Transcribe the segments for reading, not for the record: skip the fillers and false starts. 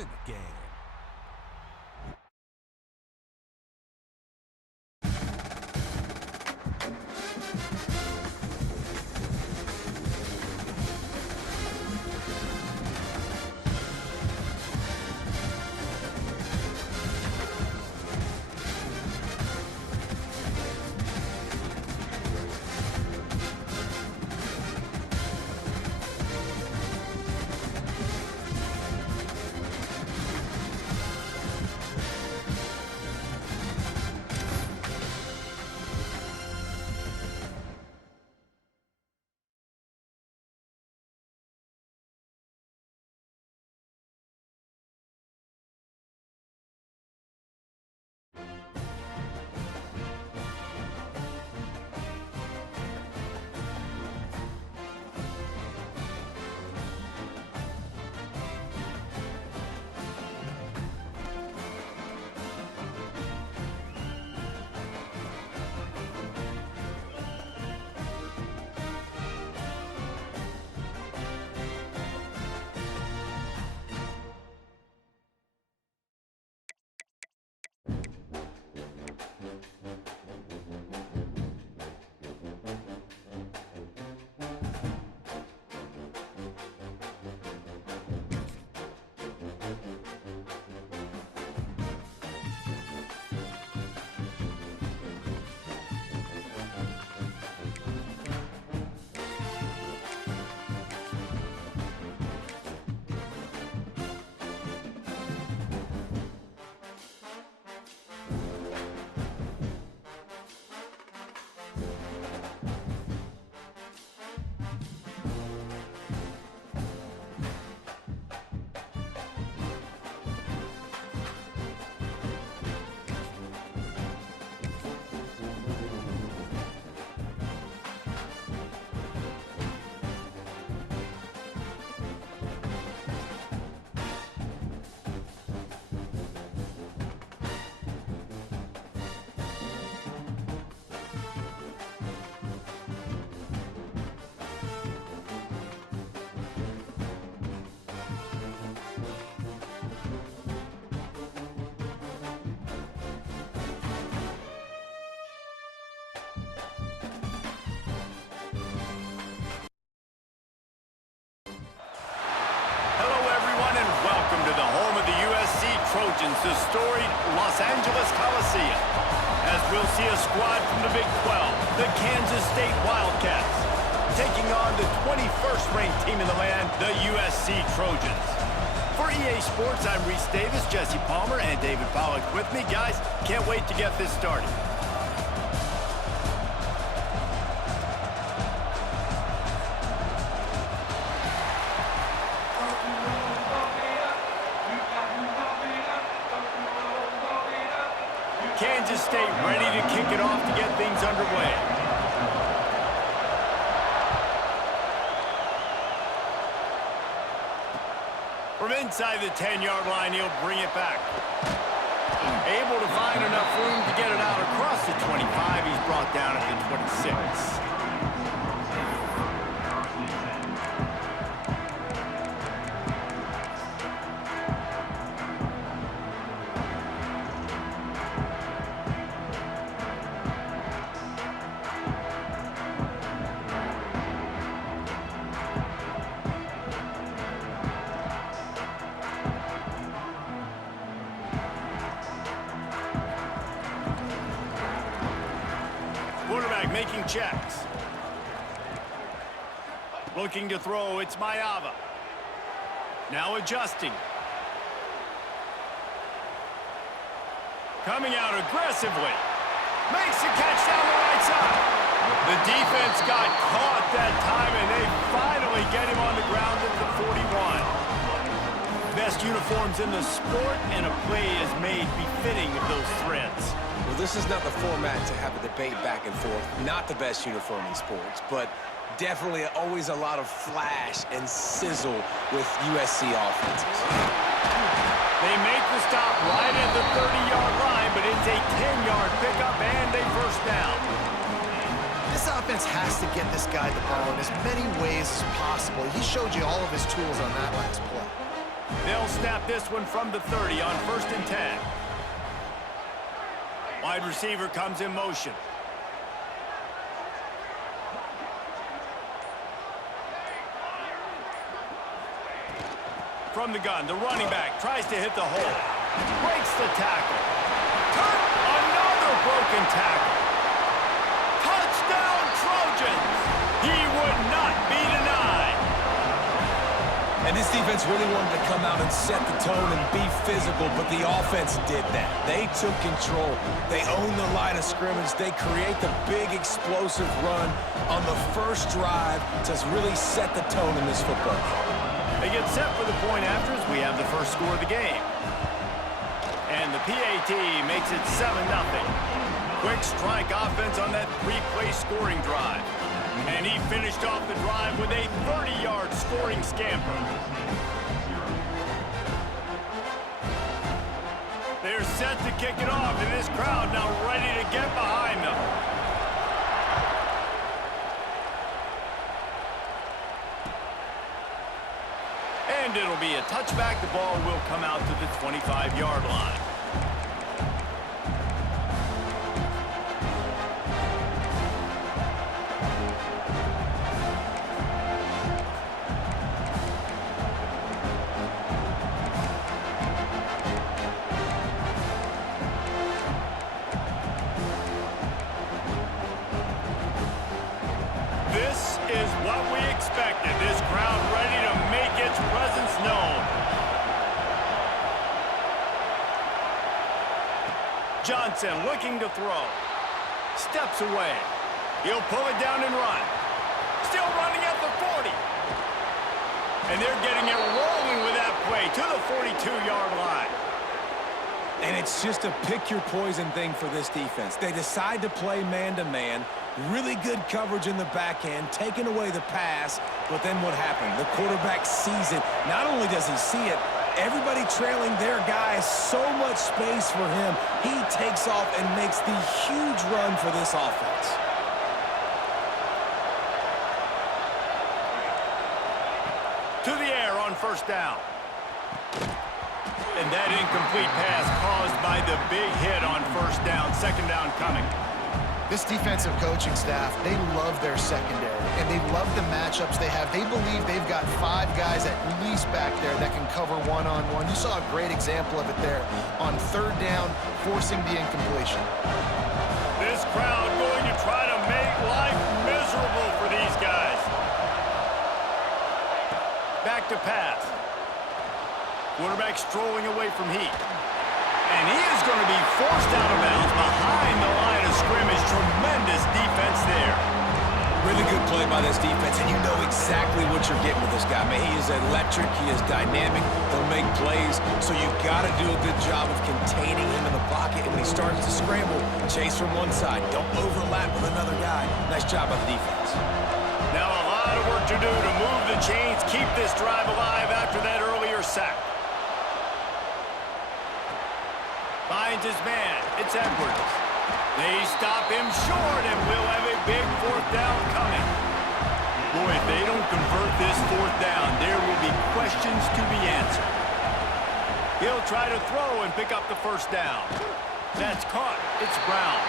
in the game. Trojans, the storied Los Angeles Coliseum, as we'll see a squad from the Big 12, the Kansas State Wildcats, taking on the 21st ranked team in the land, the USC Trojans. For EA Sports, I'm Reese Davis, Jesse Palmer, and David Pollack with me. Guys, can't wait to get this started. Kansas State ready to kick it off to get things underway. From inside the 10-yard line, he'll bring it back. Able to find enough room to get it out across the 25. He's brought down at the 26. Quarterback making checks. Looking to throw, it's Mayava. Now adjusting. Coming out aggressively. Makes the catch down the right side. The defense got caught that time, and they finally get him on the ground at the 41. Best uniforms in the sport, and a play is made befitting of those threads. Well, this is not the format to have a debate back and forth. Not the best uniform in sports, but definitely always a lot of flash and sizzle with USC offenses. They make the stop right at the 30-yard line, but it's a 10-yard pickup and a first down. This offense has to get this guy the ball in as many ways as possible. He showed you all of his tools on that last play. They'll snap this one from the 30 on 1st and 10. Wide receiver comes in motion. From the gun, the running back tries to hit the hole. Breaks the tackle. Another broken tackle. Touchdown, Trojans! He would not be denied. And this defense really wanted to come out and set the tone and be physical, but the offense did that. They took control. They owned the line of scrimmage. They create the big explosive run on the first drive to really set the tone in this football game. They get set for the point after as we have the first score of the game. And the PAT makes it 7-0. Quick strike offense on that 3-play scoring drive. And he finished off the drive with a 30-yard scoring scamper. They're set to kick it off, and this crowd now ready to get behind them. And it'll be a touchback. The ball will come out to the 25-yard line. This is what we expected. This crowd ready to make its presence known. Johnson looking to throw. Steps away. He'll pull it down and run. Still running at the 40. And they're getting it rolling with that play to the 42-yard line. And it's just a pick-your-poison thing for this defense. They decide to play man-to-man. Really good coverage in the back end, taking away the pass, but then what happened? The quarterback sees it. Not only does he see it, everybody trailing their guy, so much space for him. He takes off and makes the huge run for this offense. To the air on 1st down. And that incomplete pass caused by the big hit on 1st down. 2nd down coming. This defensive coaching staff, they love their secondary, and they love the matchups they have. They believe they've got 5 guys at least back there that can cover one-on-one. You saw a great example of it there on 3rd down, forcing the incompletion. This crowd going to try to make life miserable for these guys. Back to pass. Quarterback strolling away from heat. And he is going to be forced out of bounds behind the line of scrimmage. Tremendous defense there. Really good play by this defense, and you know exactly what you're getting with this guy. Man, he is electric. He is dynamic. He'll make plays, so you've got to do a good job of containing him in the pocket. And when he starts to scramble, chase from one side. Don't overlap with another guy. Nice job by the defense. Now a lot of work to do to move the chains, keep this drive alive after that earlier sack. Finds his man. It's Edwards. They stop him short, and we'll have a big 4th down coming. Boy, if they don't convert this 4th down, there will be questions to be answered. He'll try to throw and pick up the 1st down. That's caught. It's Brown.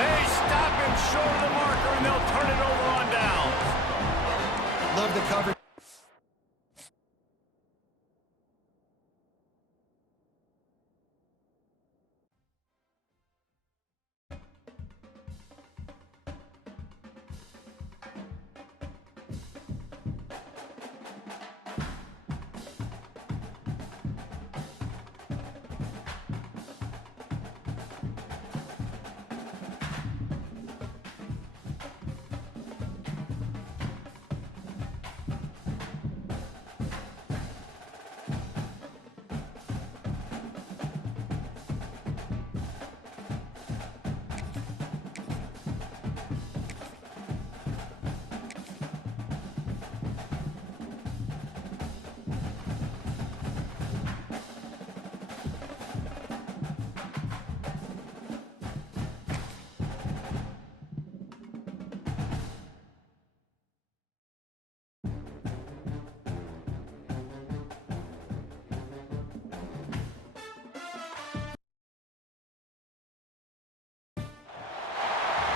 They stop him short of the marker, and they'll turn it over on downs. Love the coverage.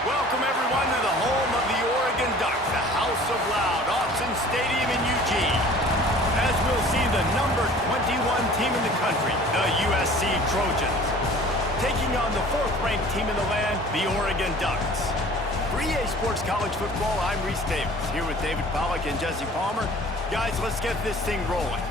Welcome, everyone, to the home of the Oregon Ducks, the House of Loud, Autzen Stadium in Eugene. As we'll see the number 21 team in the country, the USC Trojans, taking on the 4th-ranked team in the land, the Oregon Ducks. For EA Sports College Football, I'm Reese Davis, here with David Pollack and Jesse Palmer. Guys, let's get this thing rolling.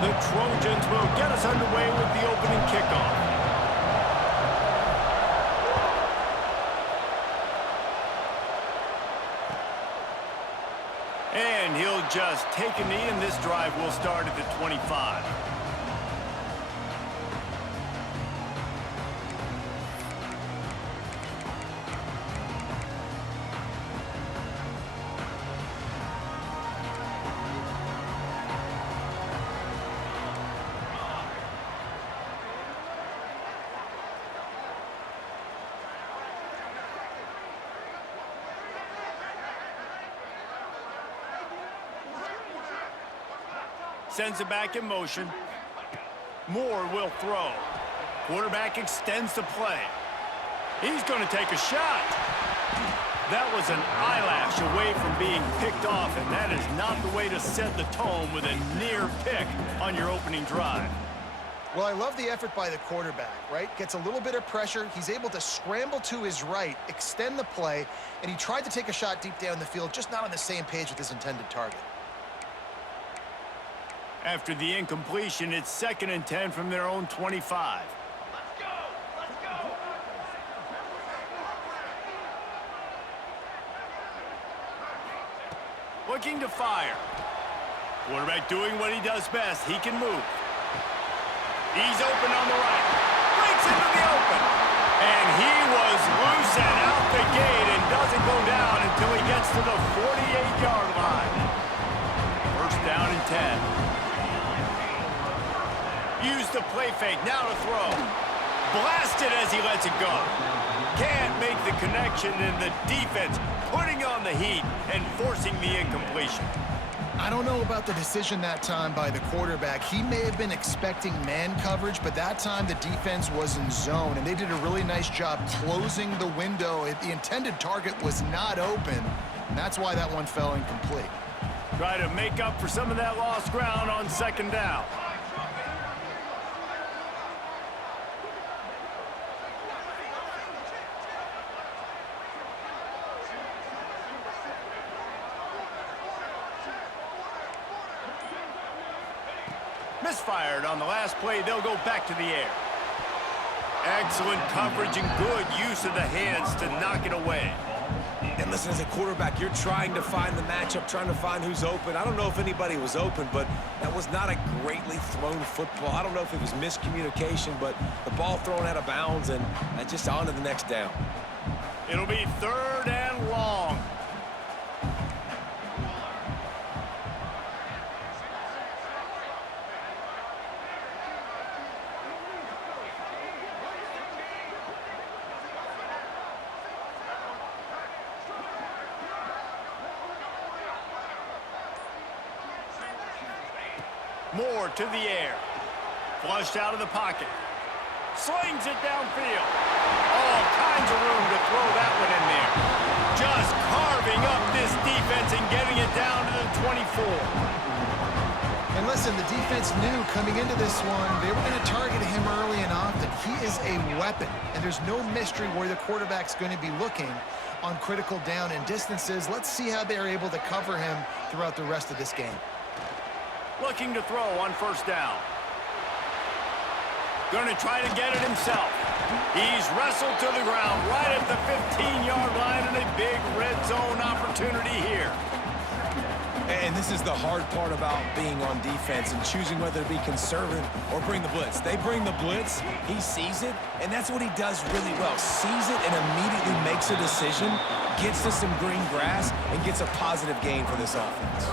The Trojans will get us underway with the opening kickoff. And he'll just take a knee, and this drive will start at the 25. Sends it back in motion. Moore will throw. Quarterback extends the play. He's going to take a shot. That was an eyelash away from being picked off, and that is not the way to set the tone with a near pick on your opening drive. Well, I love the effort by the quarterback, right? Gets a little bit of pressure. He's able to scramble to his right, extend the play, and he tried to take a shot deep down the field, just not on the same page with his intended target. After the incompletion, it's 2nd and 10 from their own 25. Let's go! Let's go! Looking to fire. Quarterback doing what he does best. He can move. He's open on the right. Breaks into the open. And he was loose and out the gate and doesn't go down until he gets to the 48-yard line. First down and 10. Use the play fake, now to throw. Blasted as he lets it go. Can't make the connection, and the defense putting on the heat and forcing the incompletion. I don't know about the decision that time by the quarterback. He may have been expecting man coverage, but that time the defense was in zone, and they did a really nice job closing the window. The intended target was not open, and that's why that one fell incomplete. Try to make up for some of that lost ground on 2nd down. Misfired on the last play. They'll go back to the air. Excellent coverage and good use of the hands to knock it away. And listen, as a quarterback, you're trying to find the matchup, trying to find who's open. I don't know if anybody was open, but that was not a greatly thrown football. I don't know if it was miscommunication, but the ball thrown out of bounds and just on to the next down. It'll be 3rd and long. Moore to the air. Flushed out of the pocket. Slings it downfield. All kinds of room to throw that one in there. Just carving up this defense and getting it down to the 24. And listen, the defense knew coming into this one, they were going to target him early and often. He is a weapon, and there's no mystery where the quarterback's going to be looking on critical down and distances. Let's see how they're able to cover him throughout the rest of this game. Looking to throw on 1st down. Going to try to get it himself. He's wrestled to the ground right at the 15-yard line, and a big red zone opportunity here. And this is the hard part about being on defense and choosing whether to be conservative or bring the blitz. They bring the blitz, he sees it, and that's what he does really well. Sees it and immediately makes a decision, gets to some green grass, and gets a positive gain for this offense.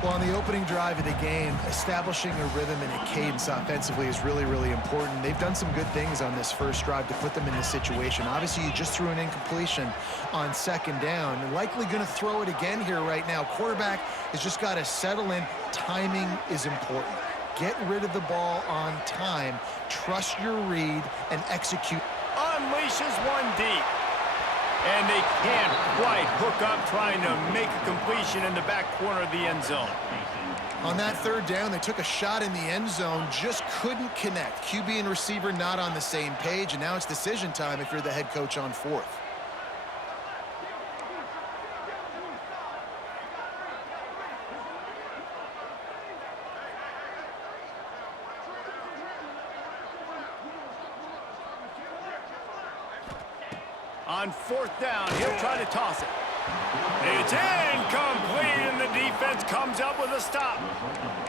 Well, on the opening drive of the game, establishing a rhythm and a cadence offensively is really, really important. They've done some good things on this first drive to put them in this situation. Obviously, you just threw an incompletion on second down, and likely going to throw it again here right now. Quarterback has just got to settle in. Timing is important. Get rid of the ball on time. Trust your read and execute. Unleashes one deep. And they can't quite hook up trying to make a completion in the back corner of the end zone. On that third down, they took a shot in the end zone, just couldn't connect. QB and receiver not on the same page, and now it's decision time if you're the head coach on fourth. On fourth down, he'll try to toss it. It's incomplete, and the defense comes up with a stop.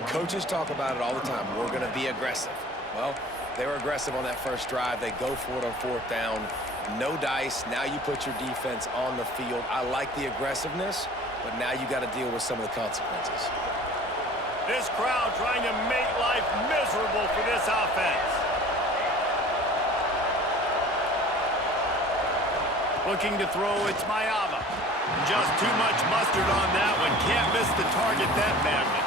Coaches talk about it all the time. We're going to be aggressive. Well, they were aggressive on that first drive. They go for it on fourth down. No dice. Now you put your defense on the field. I like the aggressiveness, but now you got to deal with some of the consequences. This crowd trying to make life miserable for this offense. Looking to throw, it's Mayava. Just too much mustard on that one. Can't miss the target that badly.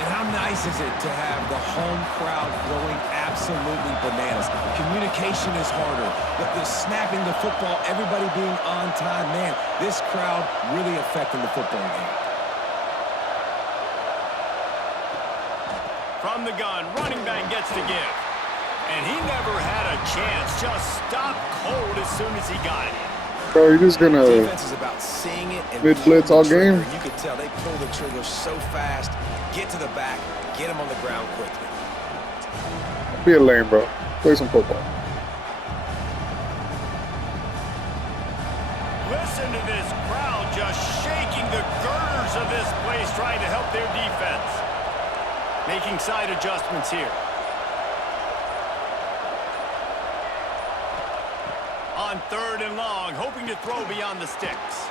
And how nice is it to have the home crowd going absolutely bananas? Communication is harder. The snapping the football, everybody being on time. Man, this crowd really affecting the football game. From the gun, running back gets to give. And he never had a chance. Just stopped cold as soon as he got it. Bro, you're just gonna Defense is about seeing it and mid-blitz all game? You can tell they pull the trigger so fast, get to the back, get him on the ground quickly. Be a lame, bro. Play some football. Listen to this crowd just shaking the girders of this place, trying to help their defense. Making side adjustments here. On third and long, hoping to throw beyond the sticks.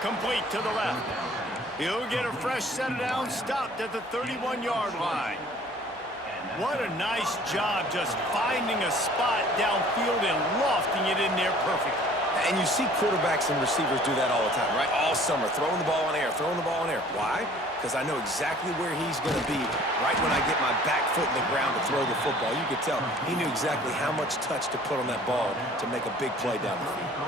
Complete to the left. He'll get a fresh set of downs, stopped at the 31-yard line. What a nice job just finding a spot downfield and lofting it in there perfectly. And you see quarterbacks and receivers do that all the time, right? All summer, throwing the ball in air, throwing the ball in air. Why? Because I know exactly where he's going to be right when I get my back foot in the ground to throw the football. You could tell he knew exactly how much touch to put on that ball to make a big play down the field.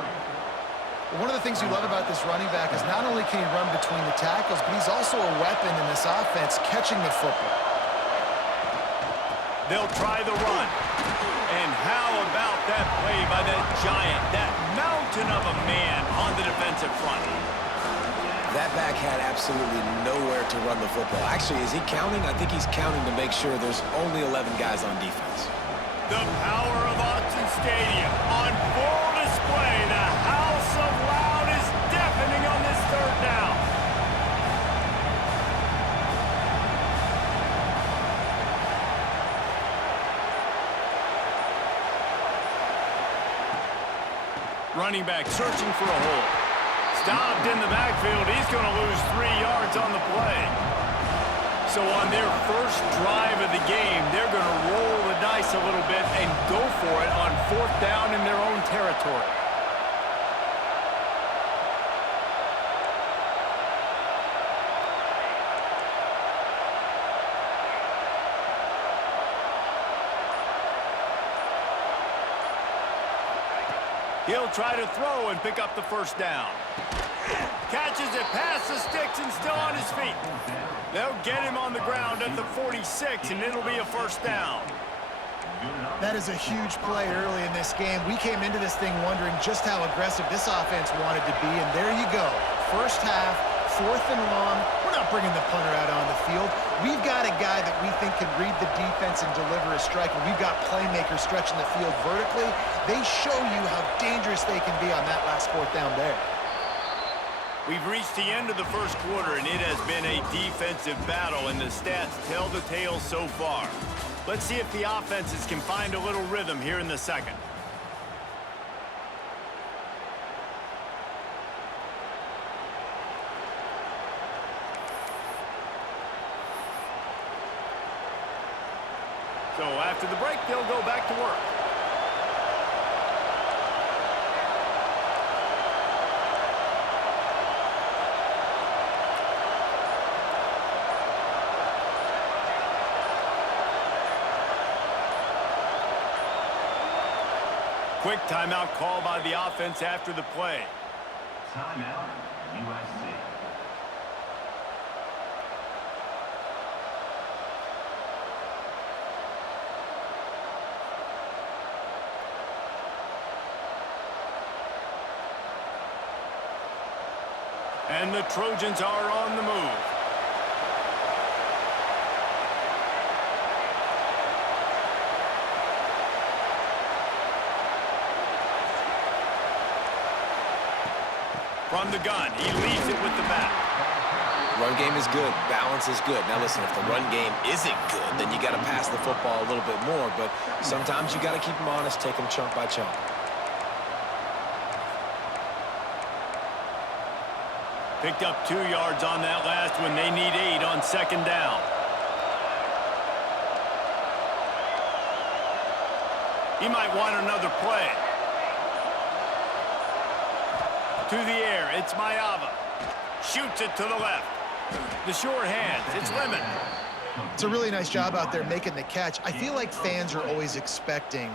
One of the things you love about this running back is not only can he run between the tackles, but he's also a weapon in this offense catching the football. They'll try the run. And how about that play by that giant, that mountain of a man on the defensive front? That back had absolutely nowhere to run the football. Actually, is he counting? I think he's counting to make sure there's only 11 guys on defense. The power of Autzen Stadium on full display. The house of loud is deafening on this third down. Running back searching for a hole. Stopped in the backfield. He's going to lose 3 yards on the play. So on their first drive of the game, they're going to roll the dice a little bit and go for it on fourth down in their own territory. He'll try to throw and pick up the first down. Catches it past the sticks and still on his feet. They'll get him on the ground at the 46, and it'll be a first down. That is a huge play early in this game. We came into this thing wondering just how aggressive this offense wanted to be, and there you go. First half, fourth and long. We're not bringing the punter out on the field. We've got a guy that we think can read the defense and deliver a strike, and we've got playmakers stretching the field vertically. They show you how dangerous they can be on that last fourth down there. We've reached the end of the first quarter, and it has been a defensive battle, and the stats tell the tale so far. Let's see if the offenses can find a little rhythm here in the second. So after the break, they'll go back to work. Quick timeout call by the offense after the play. Timeout, USC. And the Trojans are on the move. From the gun, he leaves it with the back. Run game is good. Balance is good. Now listen, if the run game isn't good, then you got to pass the football a little bit more. But sometimes you got to keep them honest, take them chunk by chunk. Picked up 2 yards on that last one. They need 8 on second down. He might want another play. To the air, it's Mayava. Shoots it to the left. The short hands, it's Lemon. It's a really nice job out there making the catch. I feel like fans are always expecting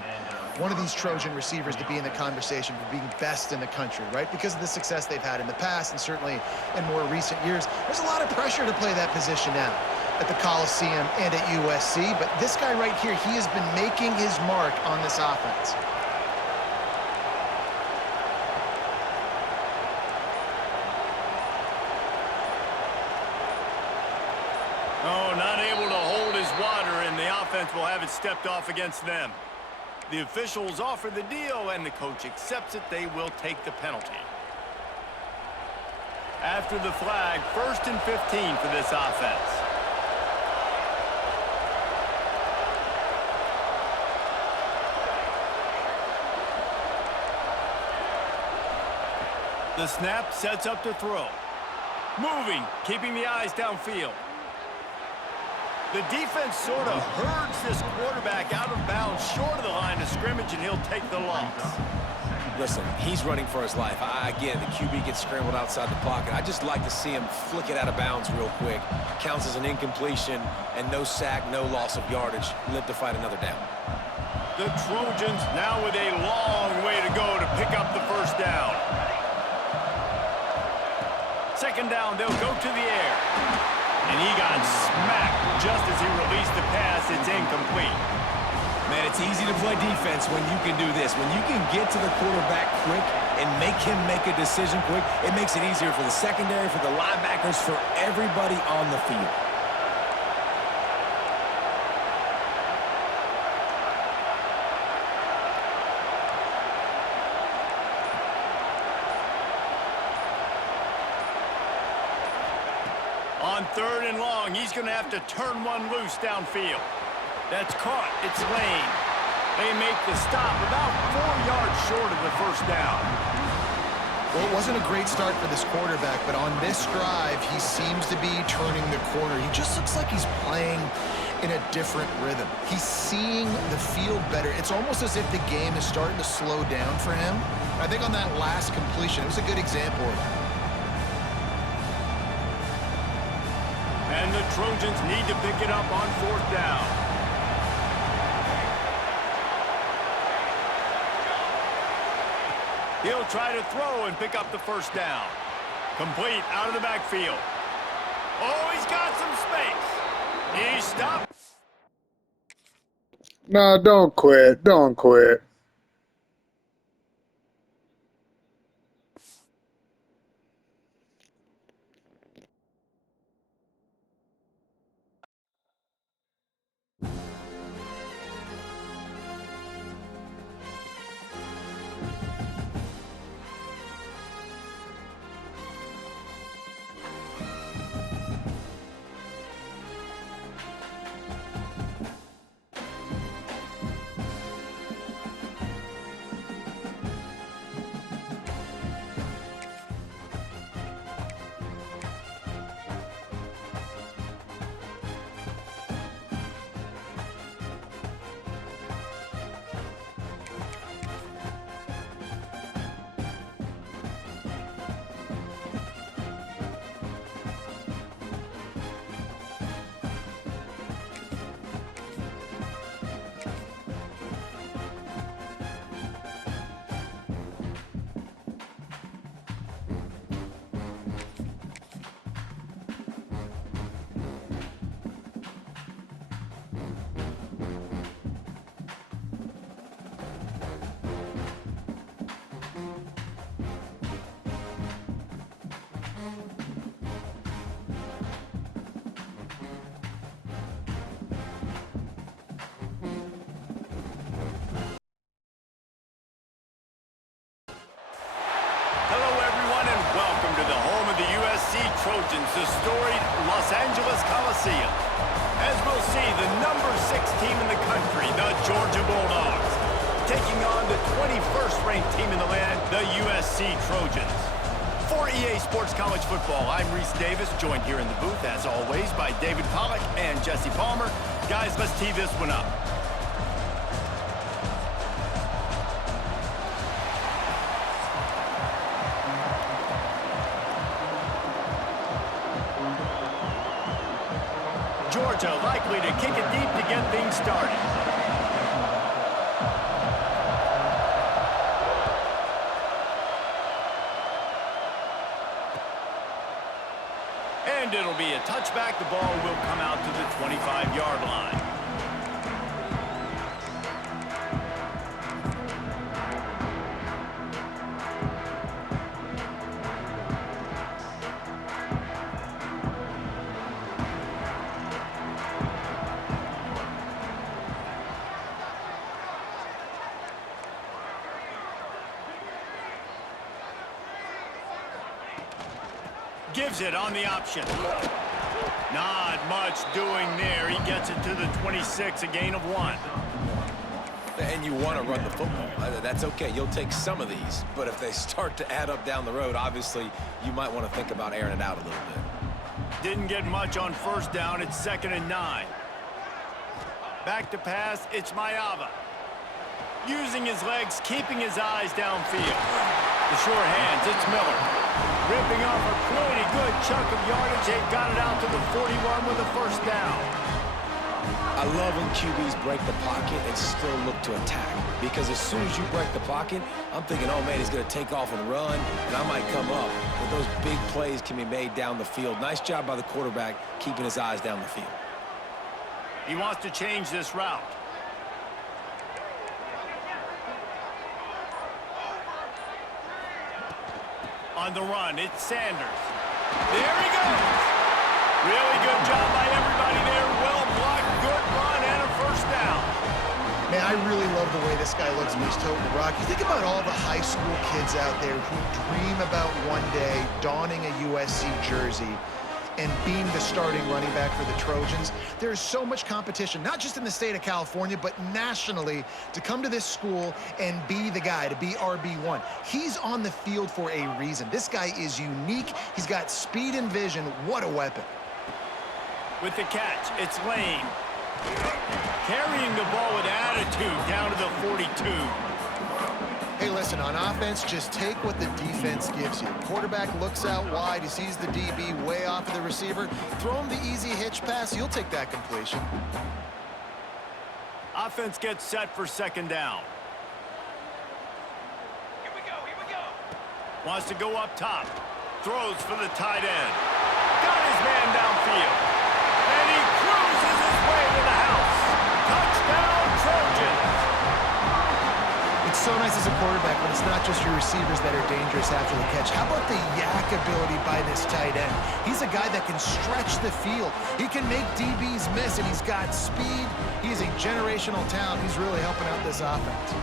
one of these Trojan receivers to be in the conversation for being best in the country, right? Because of the success they've had in the past and certainly in more recent years. There's a lot of pressure to play that position now at the Coliseum and at USC. But this guy right here, he has been making his mark on this offense. Oh, not able to hold his water, and the offense will have it stepped off against them. The officials offer the deal, and the coach accepts it. They will take the penalty. After the flag, 1st and 15 for this offense. The snap sets up to throw. Moving, keeping the eyes downfield. The defense sort of herds this quarterback out of bounds short of the line of scrimmage, and he'll take the loss. Listen, he's running for his life. I get it. The QB gets scrambled outside the pocket. I just like to see him flick it out of bounds real quick. Counts as an incompletion, and no sack, no loss of yardage. Live to fight another down. The Trojans now with a long way to go to pick up the first down. Second down, they'll go to the air. And he got smacked just as he released the pass. It's incomplete. Man, it's easy to play defense when you can do this. When you can get to the quarterback quick and make him make a decision quick, it makes it easier for the secondary, for the linebackers, for everybody on the field. On 3rd and long, he's going to have to turn one loose downfield. That's caught. It's Lane. They make the stop about 4 yards short of the first down. Well, it wasn't a great start for this quarterback, but on this drive, he seems to be turning the corner. He just looks like he's playing in a different rhythm. He's seeing the field better. It's almost as if the game is starting to slow down for him. I think on that last completion, it was a good example of that. And the Trojans need to pick it up on 4th down. He'll try to throw and pick up the first down. Complete out of the backfield. Oh, he's got some space. He stopped. Nah, don't quit. Don't quit. Trojans, the storied Los Angeles Coliseum, as we'll see the number 6 team in the country, the Georgia Bulldogs, taking on the 21st ranked team in the land, the USC Trojans. For EA Sports College Football, I'm Reese Davis, joined here in the booth, as always, by David Pollack and Jesse Palmer. Guys, let's tee this one up. Georgia likely to kick it deep to get things started. And it'll be a touchback. The ball will come out to the 25-yard line. Gives it on the option. Not much doing there. He gets it to the 26, a gain of 1. And you want to run the football. That's okay. You'll take some of these. But if they start to add up down the road, obviously, you might want to think about airing it out a little bit. Didn't get much on first down. It's 2nd and 9. Back to pass. It's Mayava. Using his legs, keeping his eyes downfield. The sure hands. It's Miller. Ripping off a pretty good chunk of yardage. They've got it out to the 41 with a first down. I love when QBs break the pocket and still look to attack. Because as soon as you break the pocket, I'm thinking, oh, man, he's going to take off and run, and I might come up. But those big plays can be made down the field. Nice job by the quarterback keeping his eyes down the field. He wants to change this route. On the run, it's Sanders. There he goes. Really good job by everybody there. Well blocked, good run, and a first down. Man, I really love the way this guy looks when he's toting the rock. You think about all the high school kids out there who dream about one day donning a USC jersey and being the starting running back for the Trojans. There's so much competition, not just in the state of California, but nationally, to come to this school and be the guy, to be RB1. He's on the field for a reason. This guy is unique. He's got speed and vision. What a weapon. With the catch, it's Lane. Carrying the ball with attitude down to the 42. Hey, listen, on offense, just take what the defense gives you. Quarterback looks out wide. He sees the DB way off of the receiver. Throw him the easy hitch pass. You'll take that completion. Offense gets set for 2nd down. Here we go. Wants to go up top. Throws for the tight end. Got his man downfield. And he cruises his way to the house. Touchdown, Trojans. It's so nice as a quarterback when it's not just your receivers that are dangerous after the catch. How about the yak ability by this tight end? He's a guy that can stretch the field. He can make DBs miss, and he's got speed. He's a generational talent. He's really helping out this offense.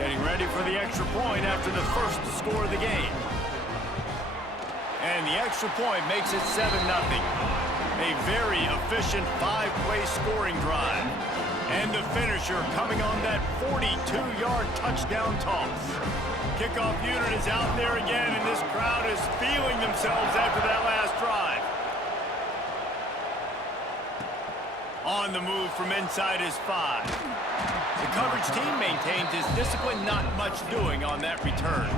Getting ready for the extra point after the first score of the game. And the extra point makes it 7-0. A very efficient 5-play scoring drive. And the finisher coming on that 42-yard touchdown toss. Kickoff unit is out there again, and this crowd is feeling themselves after that last drive. On the move from inside his 5. The coverage team maintains his discipline, not much doing on that return.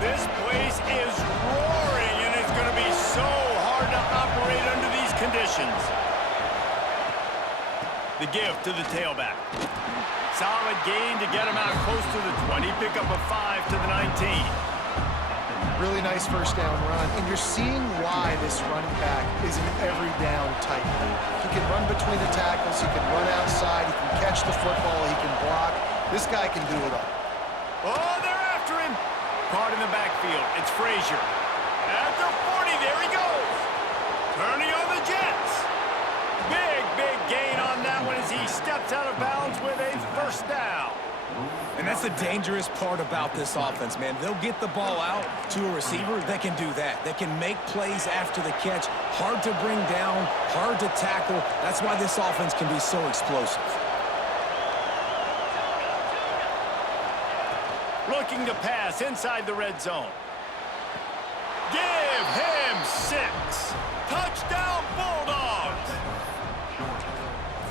This place is roaring, and it's going to be so hard to operate under these conditions. The give to the tailback. Solid gain to get him out close to the 20. Pick up a 5 to the 19. Really nice first down run, and you're seeing why this running back is an every down type lead. He can run between the tackles, he can run outside, he can catch the football, he can block. This guy can do it all. Oh, they're after him. Caught in the backfield. It's Frazier. At the 40, there he that's the dangerous part about this offense, man. They'll get the ball out to a receiver. They can do that. They can make plays after the catch. Hard to bring down, hard to tackle. That's why this offense can be so explosive. Looking to pass inside the red zone. Give him 6. Touchdown, Bulldogs!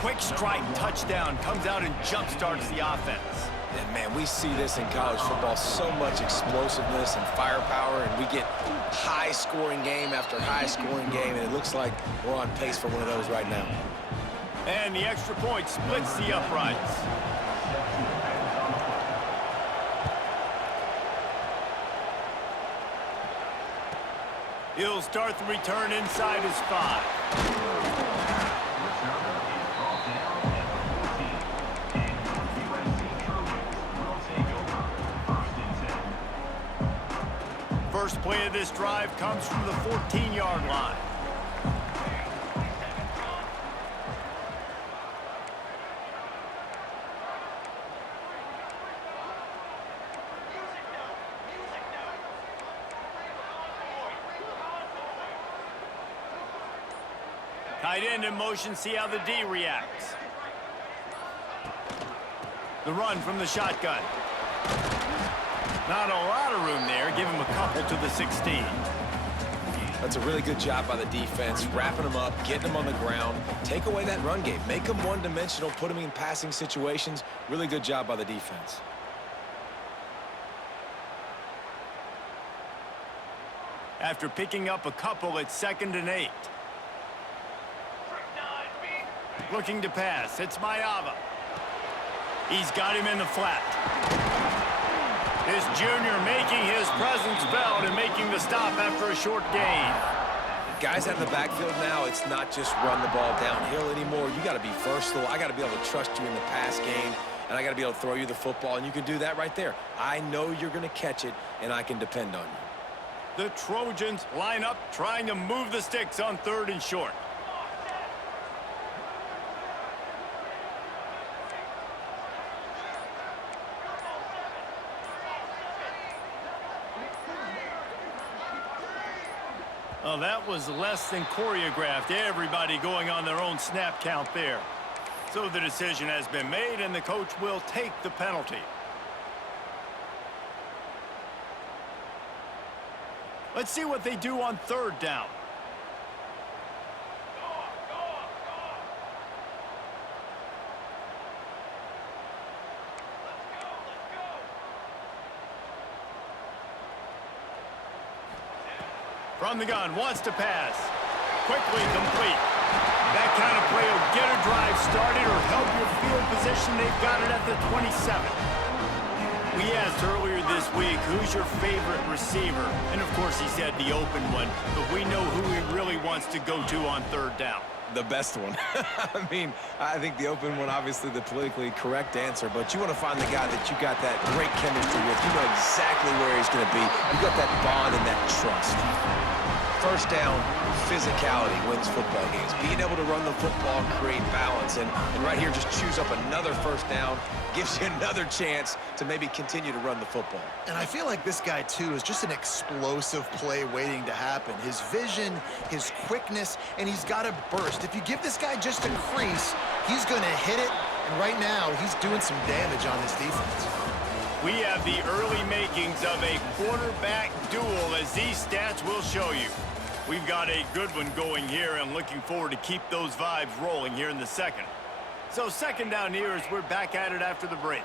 Quick strike touchdown comes out and jump-starts the offense. And, man, we see this in college football, so much explosiveness and firepower, and we get high-scoring game after high-scoring game, and it looks like we're on pace for one of those right now. And the extra point splits the uprights. He'll start the return inside his 5. First play of this drive comes from the 14-yard line. Tight end in motion, see how the D reacts. The run from the shotgun. Not a lot of room there. Give him a couple to the 16. That's a really good job by the defense, wrapping them up, getting them on the ground. Take away that run game. Make them one-dimensional, put them in passing situations. Really good job by the defense. After picking up a couple, it's 2nd and 8. Looking to pass. It's Maiava. He's got him in the flat. This junior making his presence felt and making the stop after a short gain. Guys out of the backfield now, it's not just run the ball downhill anymore. You got to be versatile. I got to be able to trust you in the pass game, and I got to be able to throw you the football, and you can do that right there. I know you're going to catch it, and I can depend on you. The Trojans line up trying to move the sticks on 3rd and short. Oh, that was less than choreographed. Everybody going on their own snap count there. So the decision has been made, and the coach will take the penalty. Let's see what they do on 3rd down. From the gun, wants to pass. Quickly complete. That kind of play will get a drive started or help your field position. They've got it at the 27. We asked earlier this week, who's your favorite receiver? And, of course, he said the open one. But we know who he really wants to go to on 3rd down. The best one. I mean, I think the open one, obviously the politically correct answer, but you want to find the guy that you got that great chemistry with. You know exactly where he's going to be. You got that bond and that trust. First down, physicality wins football games. Being able to run the football, create balance, and right here just choose up another first down, gives you another chance to maybe continue to run the football. And I feel like this guy, too, is just an explosive play waiting to happen. His vision, his quickness, and he's got a burst. If you give this guy just a crease, he's going to hit it, and right now he's doing some damage on this defense. We have the early makings of a quarterback duel, as these stats will show you. We've got a good one going here, and looking forward to keep those vibes rolling here in the 2nd. So 2nd down here as we're back at it after the break.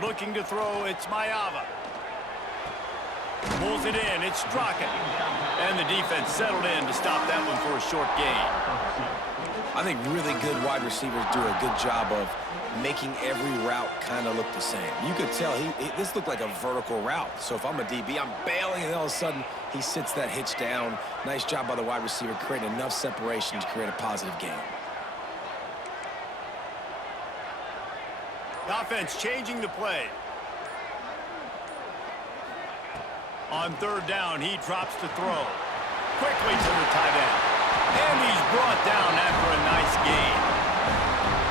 Looking to throw, it's Maiava. Pulls it in, it's Straka. And the defense settled in to stop that one for a short gain. I think really good wide receivers do a good job of making every route kind of look the same. You could tell this looked like a vertical route. So if I'm a DB, I'm bailing, and all of a sudden he sits that hitch down. Nice job by the wide receiver, creating enough separation to create a positive gain. The offense changing the play. On 3rd down, he drops to throw. Quickly to the tight end. And he's brought down after a nice gain.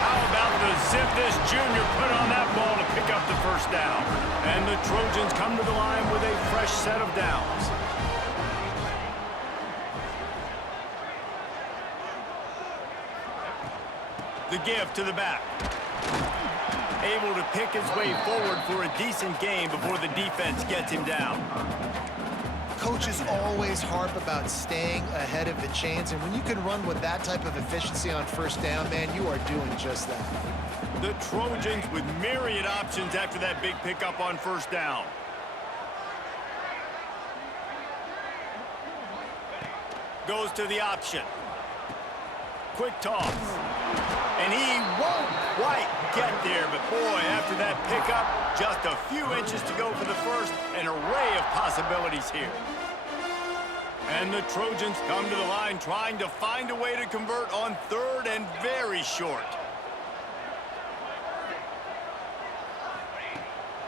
How about to zip this junior put on that ball to pick up the first down. And the Trojans come to the line with a fresh set of downs. The give to the back. Able to pick his way forward for a decent gain before the defense gets him down. Coaches always harp about staying ahead of the chains, and when you can run with that type of efficiency on first down, man, you are doing just that. The Trojans with myriad options after that big pickup on first down. Goes to the option. Quick toss. And he won't quite get there, but boy, after that pickup, just a few inches to go for the first, an array of possibilities here. And the Trojans come to the line trying to find a way to convert on third and very short.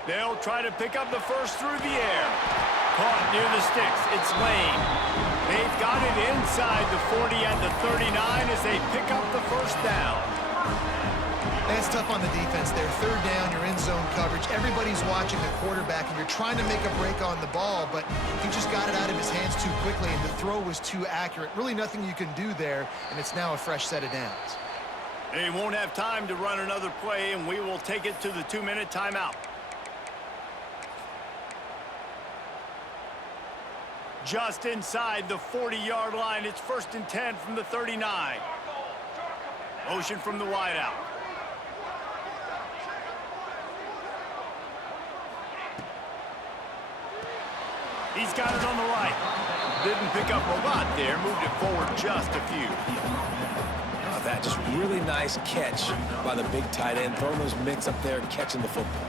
They'll try to pick up the first through the air. Caught near the sticks. It's Lane. They've got it inside the 40 at the 39 as they pick up the first down. That's tough on the defense there. Third down, you're in zone coverage. Everybody's watching the quarterback, and you're trying to make a break on the ball, but he just got it out of his hands too quickly, and the throw was too accurate. Really nothing you can do there, and it's now a fresh set of downs. They won't have time to run another play, and we will take it to the 2-minute timeout. Just inside the 40-yard line. It's 1st and 10 from the 39. Motion from the wideout. He's got it on the right. Didn't pick up a lot there. Moved it forward just a few. Oh, that just really nice catch by the big tight end. Throwing those mitts up there, catching the football.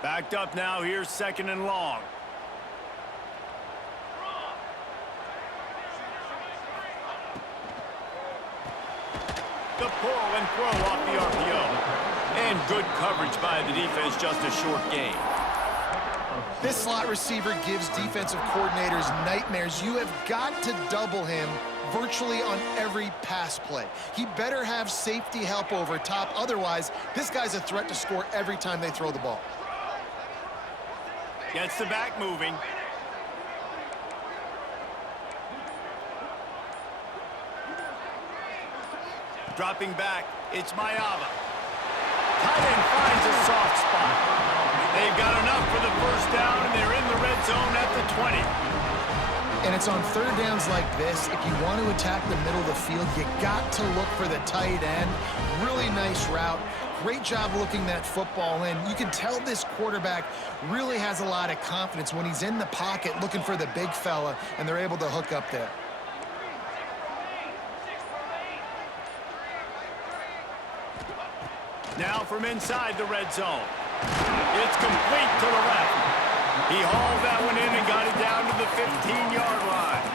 Backed up now. Here's 2nd and long. The pull and throw off the RPO. And good coverage by the defense, just a short gain. This slot receiver gives defensive coordinators nightmares. You have got to double him virtually on every pass play. He better have safety help over top. Otherwise, this guy's a threat to score every time they throw the ball. Gets the back moving. Dropping back, it's Mayava. Tight end finds a soft spot. They've got enough for the first down, and they're in the red zone at the 20. And it's on third downs like this. If you want to attack the middle of the field, you got to look for the tight end. Really nice route. Great job looking that football in. You can tell this quarterback really has a lot of confidence when he's in the pocket looking for the big fella, and they're able to hook up there. Now from inside the red zone. It's complete to the left. He hauled that one in and got it down to the 15-yard line.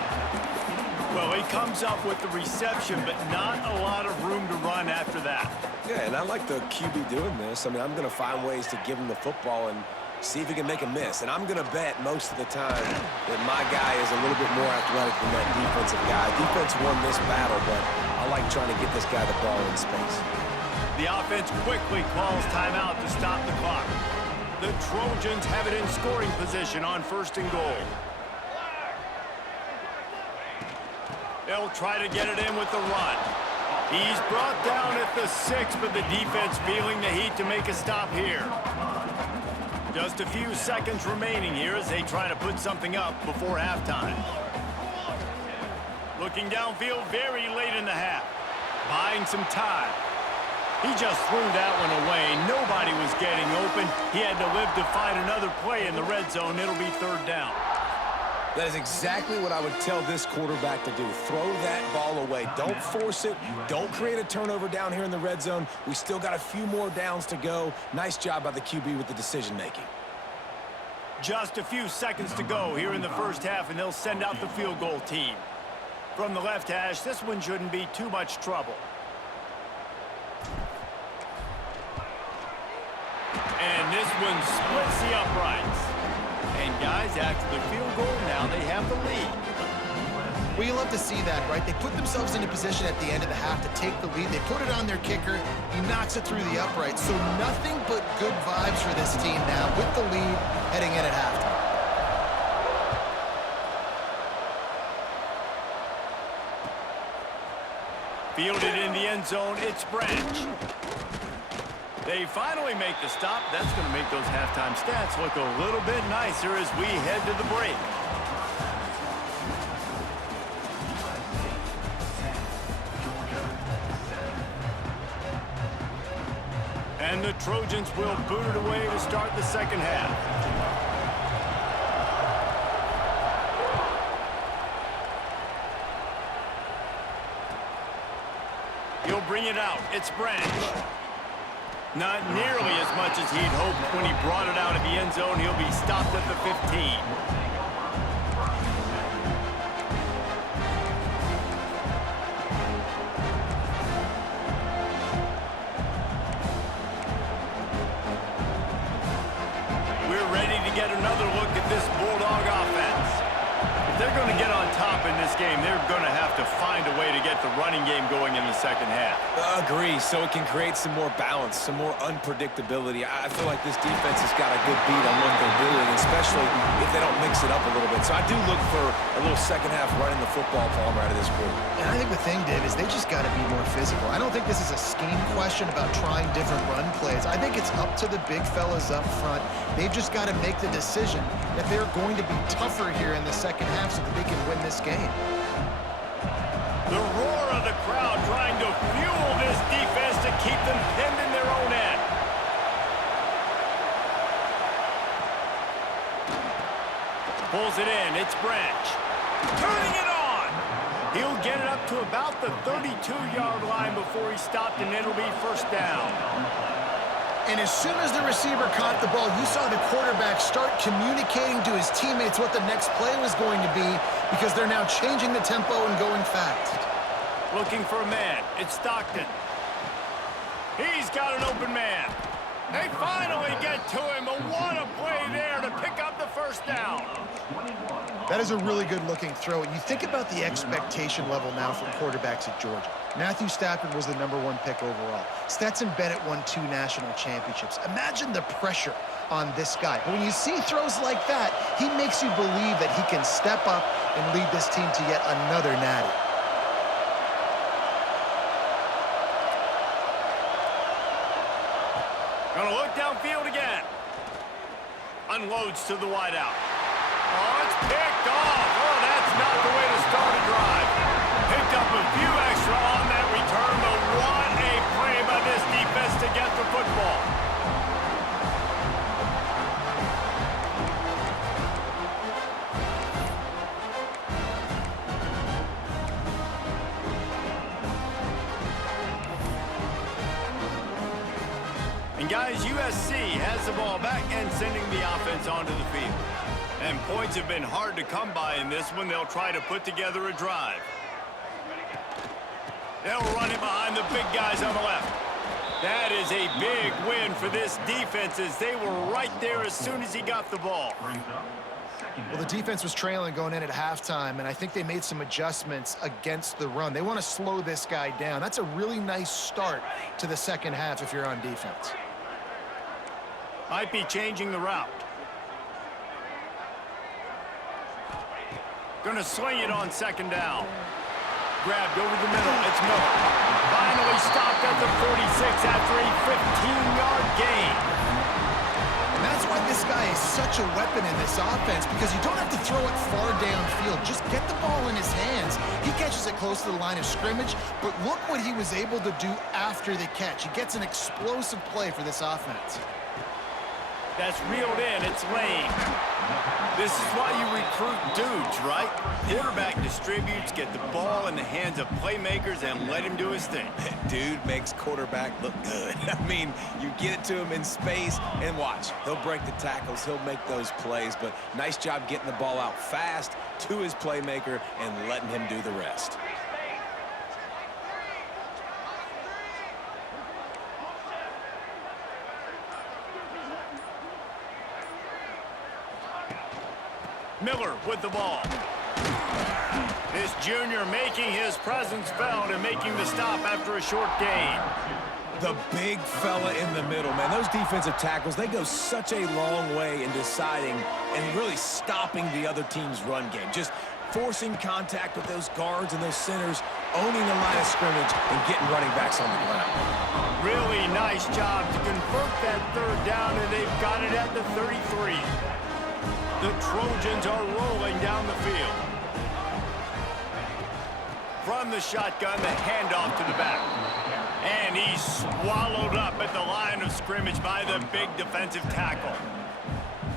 Well, he comes up with the reception, but not a lot of room to run after that. Yeah, and I like the QB doing this. I mean, I'm going to find ways to give him the football and see if he can make a miss. And I'm going to bet most of the time that my guy is a little bit more athletic than that defensive guy. Defense won this battle, but I like trying to get this guy the ball in space. The offense quickly calls timeout to stop the clock. The Trojans have it in scoring position on 1st and goal. They'll try to get it in with the run. He's brought down at the 6, but the defense feeling the heat to make a stop here. Just a few seconds remaining here as they try to put something up before halftime. Looking downfield very late in the half. Buying some time. He just threw that one away. Nobody was getting open. He had to live to find another play in the red zone. It'll be 3rd down. That is exactly what I would tell this quarterback to do. Throw that ball away. Don't force it. Don't create a turnover down here in the red zone. We still got a few more downs to go. Nice job by the QB with the decision-making. Just a few seconds to go here in the first half, and they'll send out the field goal team. From the left hash, this one shouldn't be too much trouble. And this one splits the uprights. And guys, after the field goal, now they have the lead. Well, you love to see that, right? They put themselves into position at the end of the half to take the lead. They put it on their kicker. He knocks it through the uprights. So nothing but good vibes for this team now with the lead heading in at halftime. Fielded in the end zone, it's Branch. They finally make the stop. That's going to make those halftime stats look a little bit nicer as we head to the break. And the Trojans will boot it away to start the second half. He'll bring it out. It's Branch. Not nearly as much as he'd hoped when he brought it out of the end zone. He'll be stopped at the 15. Get another look at this Bulldog offense. If they're going to get on top in this game, they're going to have to find a way to get the running game going in the second half. Agree, so it can create some more balance, some more unpredictability. I feel like this defense has got a good beat on what they're doing, especially if they don't mix it up a little bit. So I do look for a little second half running the football Palmer out of this group. And I think the thing, Dave, is they just got to be more physical. I don't think this is a scheme question about trying different run plays. I think it's up to the big fellas up front. They've just got to make the decision that they're going to be tougher here in the second half so that they can win this game. The roar of the crowd trying to fuel this defense to keep them pinned in their own end. Pulls it in. It's Branch. Turning it on. He'll get it up to about the 32-yard line before he's stopped, and it'll be first down. And as soon as the receiver caught the ball, you saw the quarterback start communicating to his teammates what the next play was going to be because they're now changing the tempo and going fast. Looking for a man. It's Stockton. He's got an open man. They finally get to him, but what a play there to pick up the first down. That is a really good-looking throw. And you think about the expectation level now from quarterbacks at Georgia. Matthew Stafford was the #1 pick overall. Stetson Bennett won 2 national championships. Imagine the pressure on this guy. But when you see throws like that, he makes you believe that he can step up and lead this team to yet another natty. Gonna look downfield again. Unloads to the wideout. Oh, it's picked off. Oh, that's not the way to start a drive. Picked up a few extra on that return, but what a play by this defense to get the football. And guys, USC has the ball back and sending the offense onto the field. And points have been hard to come by in this one. They'll try to put together a drive. They'll run it behind the big guys on the left. That is a big win for this defense as they were right there as soon as he got the ball. Well, the defense was trailing going in at halftime, and I think they made some adjustments against the run. They want to slow this guy down. That's a really nice start to the second half if you're on defense. Might be changing the route. Gonna sling it on second down. Grabbed over the middle. It's Miller. Finally stopped at the 46 after a 15-yard gain. And that's why this guy is such a weapon in this offense, because you don't have to throw it far downfield. Just get the ball in his hands. He catches it close to the line of scrimmage, but look what he was able to do after the catch. He gets an explosive play for this offense. That's reeled in. It's Lane. This is why you recruit dudes, right? Quarterback distributes, get the ball in the hands of playmakers, and let him do his thing. Dude makes quarterback look good. I mean, you get it to him in space, and watch. He'll break the tackles. He'll make those plays, but nice job getting the ball out fast to his playmaker and letting him do the rest. Miller with the ball. This junior making his presence felt and making the stop after a short gain. The big fella in the middle, man. Those defensive tackles, they go such a long way in deciding and really stopping the other team's run game. Just forcing contact with those guards and those centers, owning the line of scrimmage, and getting running backs on the ground. Really nice job to convert that third down, and they've got it at the 33. The Trojans are rolling down the field. From the shotgun, the handoff to the back. And he's swallowed up at the line of scrimmage by the big defensive tackle.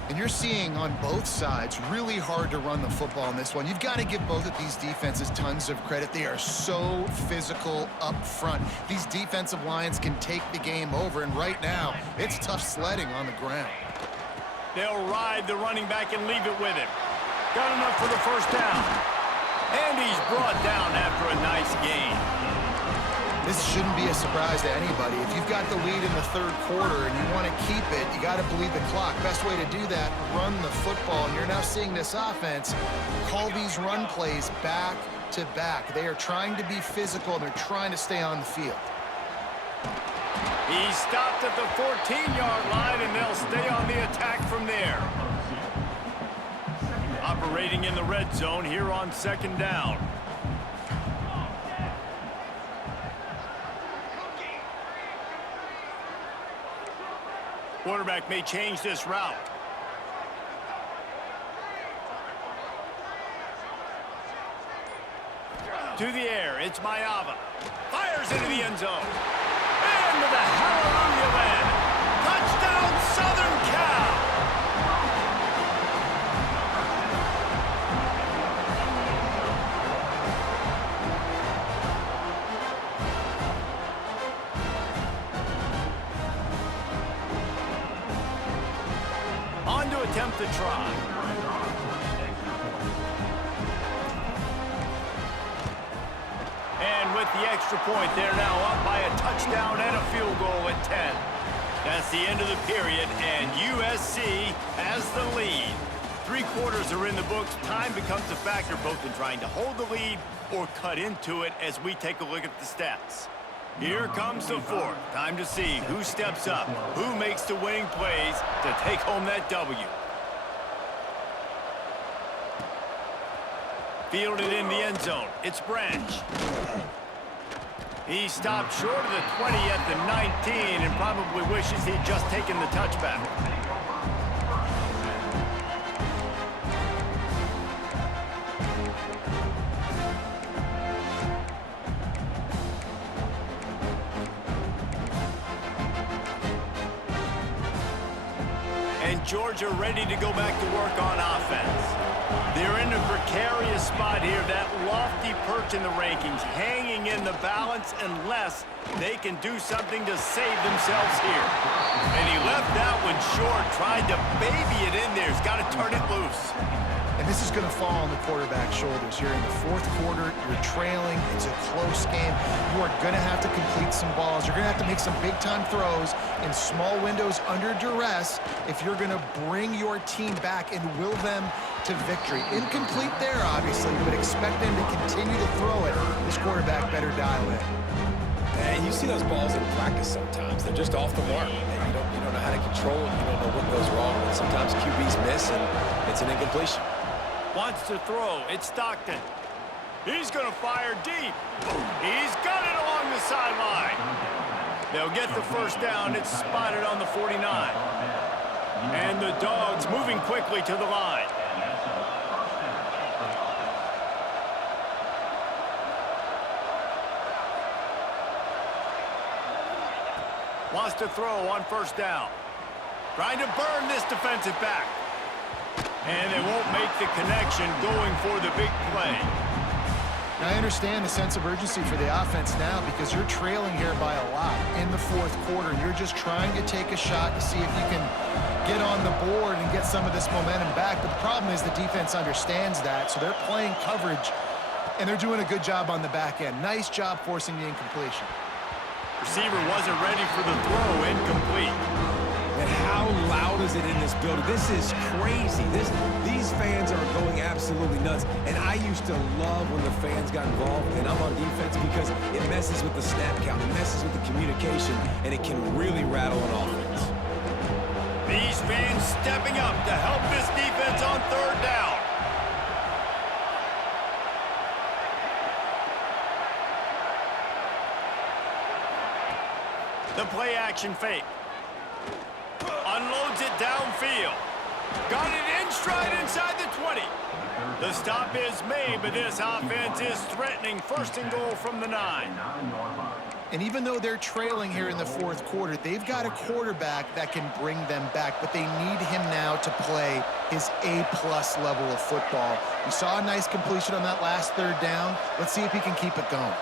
And you're seeing on both sides really hard to run the football in this one. You've got to give both of these defenses tons of credit. They are so physical up front. These defensive lines can take the game over, and right now, it's tough sledding on the ground. They'll ride the running back and leave it with him. Got enough for the first down. And he's brought down after a nice gain. This shouldn't be a surprise to anybody. If you've got the lead in the third quarter and you want to keep it, you got to bleed the clock. Best way to do that, run the football. And you're now seeing this offense call these run plays back to back. They are trying to be physical, and they're trying to stay on the field. He stopped at the 14-yard line, and they'll stay on the attack from there. Operating in the red zone here on second down. Quarterback may change this route. To the air, it's Mayava. Fires into the end zone. And with a hallelujah land. Touchdown, Southern Cal! On to attempt the try. And with the extra point, they're now up by a touchdown and a field goal at 10. That's the end of the period, and USC has the lead. 3 quarters are in the books. Time becomes a factor both in trying to hold the lead or cut into it as we take a look at the stats. Here comes the fourth. Time to see who steps up, who makes the winning plays to take home that W. Fielded in the end zone. It's Branch. He stopped short of the 20 at the 19 and probably wishes he'd just taken the touchback. And Georgia ready to go back to work on offense. They're in a precarious spot here, that lofty perch in the rankings, hanging in the balance unless they can do something to save themselves here. And he left that one short, tried to baby it in there. He's got to turn it loose. And this is going to fall on the quarterback's shoulders. You're in the fourth quarter. You're trailing. It's a close game. You are going to have to complete some balls. You're going to have to make some big-time throws in small windows under duress if you're going to bring your team back and will them to victory. Incomplete there, obviously, but expect them to continue to throw it. This quarterback better dial in. And you see those balls in practice sometimes. They're just off the mark. And you don't know how to control it. You don't know what goes wrong. And sometimes QBs miss, and it's an incompletion. Wants to throw. It's Stockton. He's going to fire deep. He's got it along the sideline. They'll get the first down. It's spotted on the 49. And the Dogs moving quickly to the line. Wants to throw on first down. Trying to burn this defensive back. And they won't make the connection, going for the big play. Now, I understand the sense of urgency for the offense now because you're trailing here by a lot in the fourth quarter. You're just trying to take a shot to see if you can get on the board and get some of this momentum back. But the problem is the defense understands that, so they're playing coverage, and they're doing a good job on the back end. Nice job forcing the incompletion. Receiver wasn't ready for the throw, incomplete. And how loud is it in this building? This is crazy. These fans are going absolutely nuts. And I used to love when the fans got involved, and I'm on defense, because it messes with the snap count, it messes with the communication, and it can really rattle an offense. These fans stepping up to help this defense on third down. The play action fake. Unloads it downfield. Got it in stride inside the 20. The stop is made, but this offense is threatening first and goal from the 9. And even though they're trailing here in the fourth quarter, they've got a quarterback that can bring them back, but they need him now to play his A-plus level of football. We saw a nice completion on that last third down. Let's see if he can keep it going.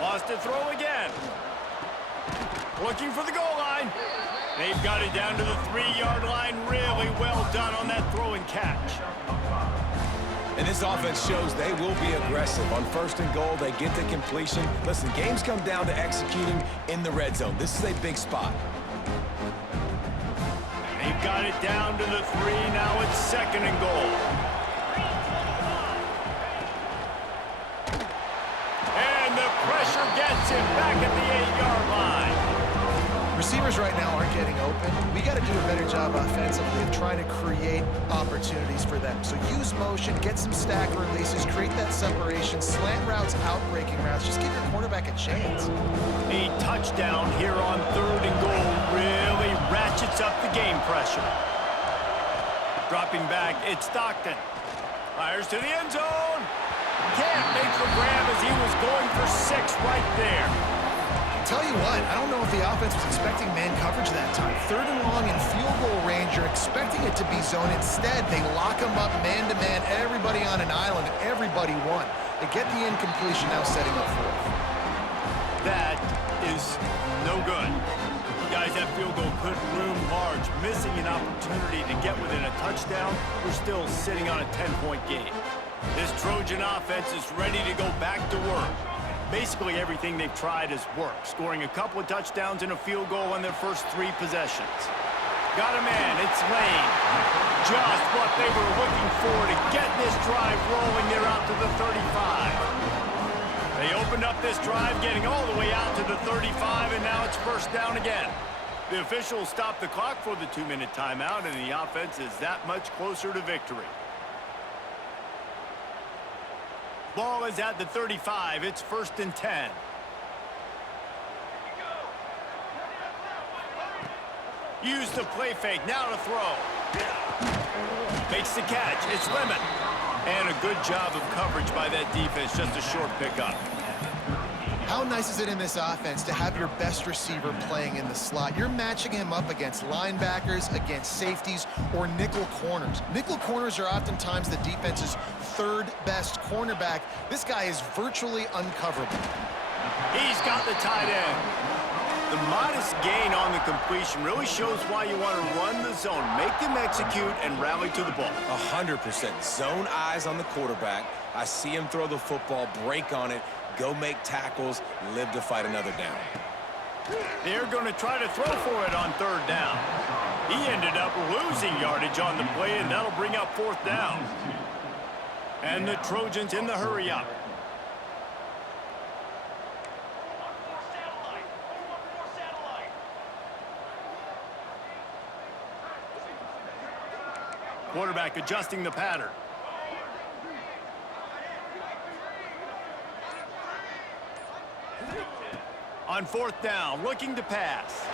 Lost to throw again. Looking for the goal line. They've got it down to the 3-yard line. Really well done on that throw and catch. And this offense shows they will be aggressive. On first and goal, they get the completion. Listen, games come down to executing in the red zone. This is a big spot. They've got it down to the 3. Now it's second and goal. And the pressure gets him back at the 8-yard line. Receivers right now aren't getting open. We got to do a better job offensively of trying to create opportunities for them. So use motion, get some stack releases, create that separation, slant routes, out-breaking routes. Just give your quarterback a chance. A touchdown here on third and goal really ratchets up the game pressure. Dropping back, it's Stockton. Fires to the end zone. Can't make the grab as he was going for 6 right there. Tell you what, I don't know if the offense was expecting man coverage that time. Third and long in field goal range, you're expecting it to be zone. Instead, they lock them up man-to-man, everybody on an island, everybody won. They get the incompletion, now setting up fourth. That is no good. Guys, that field goal could loom large. Missing an opportunity to get within a touchdown. We're still sitting on a 10-point game. This Trojan offense is ready to go back to work. Basically everything they've tried has worked, scoring a couple of touchdowns and a field goal on their first 3 possessions. Got a man, it's Lane. Just what they were looking for to get this drive rolling. They're out to the 35. They opened up this drive, getting all the way out to the 35, and now it's first down again. The officials stopped the clock for the 2-minute timeout, and the offense is that much closer to victory. Ball is at the 35. It's first and 10. Use the play fake. Now to throw. Makes the catch. It's Lemon. And a good job of coverage by that defense. Just a short pickup. How nice is it in this offense to have your best receiver playing in the slot? You're matching him up against linebackers, against safeties, or nickel corners. Nickel corners are oftentimes the defense's third best cornerback. This guy is virtually uncoverable. He's got the tight end. The modest gain on the completion really shows why you want to run the zone. Make them execute and rally to the ball. 100%. Zone eyes on the quarterback. I see him throw the football, break on it, go make tackles, live to fight another down. They're going to try to throw for it on third down. He ended up losing yardage on the play, and that'll bring up fourth down. And the Trojans in the hurry-up. Quarterback adjusting the pattern. On fourth down, looking to pass.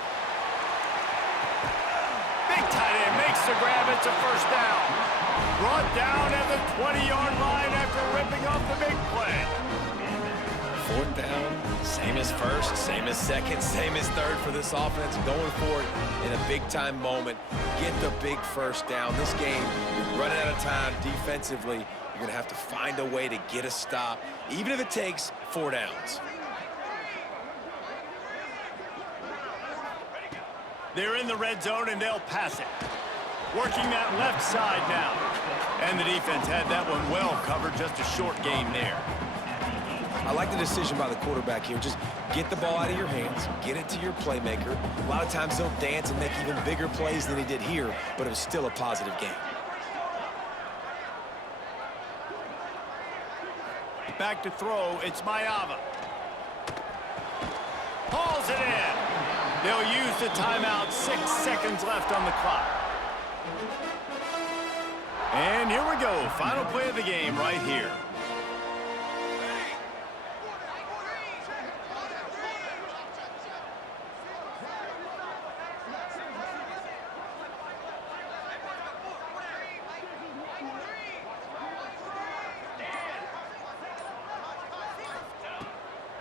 Big tight end makes the grab. It's a first down. Brought down at the 20-yard line after ripping off the big play. Fourth down, same as first, same as second, same as third for this offense. Going for it in a big-time moment. Get the big first down. This game, you're running out of time defensively. You're going to have to find a way to get a stop, even if it takes 4 downs. They're in the red zone, and they'll pass it. Working that left side now. And the defense had that one well covered. Just a short game there. I like the decision by the quarterback here. Just get the ball out of your hands, get it to your playmaker. A lot of times he'll dance and make even bigger plays than he did here, but it was still a positive game. Back to throw, it's Mayava. Hauls it in. They'll use the timeout, 6 seconds left on the clock. And here we go, final play of the game right here.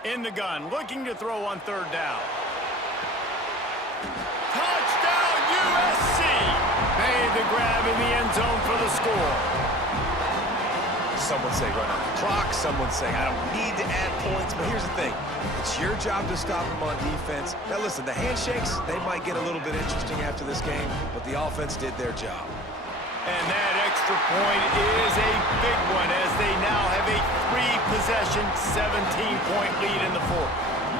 In the gun, looking to throw on 3rd down. Touchdown, USC! Made the grab in the end zone for the score. Someone say run out the clock. Someone saying I don't need to add points. But here's the thing. It's your job to stop them on defense. Now listen, the handshakes, they might get a little bit interesting after this game, but the offense did their job. And that extra point is a big one as they now have a 3-possession, 17-point lead in the 4th.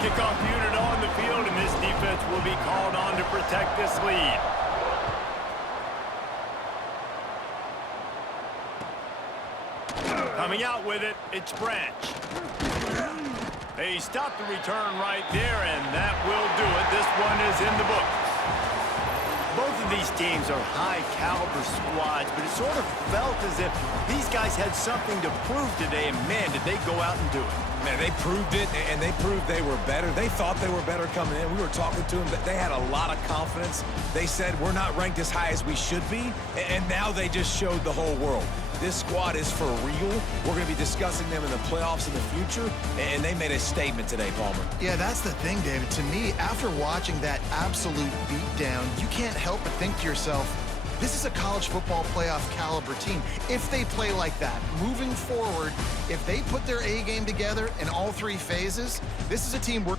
Kickoff unit on the field, and this defense will be called on to protect this lead. Coming out with it, it's Branch. They stop the return right there, and that will do it. This one is in the books. Both of these teams are high-caliber squads, but it sort of felt as if these guys had something to prove today, and man, did they go out and do it. Man, they proved it, and they proved they were better. They thought they were better coming in. We were talking to them. They had a lot of confidence. They said, we're not ranked as high as we should be, and now they just showed the whole world. This squad is for real. We're going to be discussing them in the playoffs in the future, and they made a statement today, Palmer. Yeah, that's the thing, David. To me, after watching that absolute beatdown, you can't help but think to yourself, this is a college football playoff caliber team. If they play like that, moving forward, if they put their A game together in all 3 phases, this is a team we're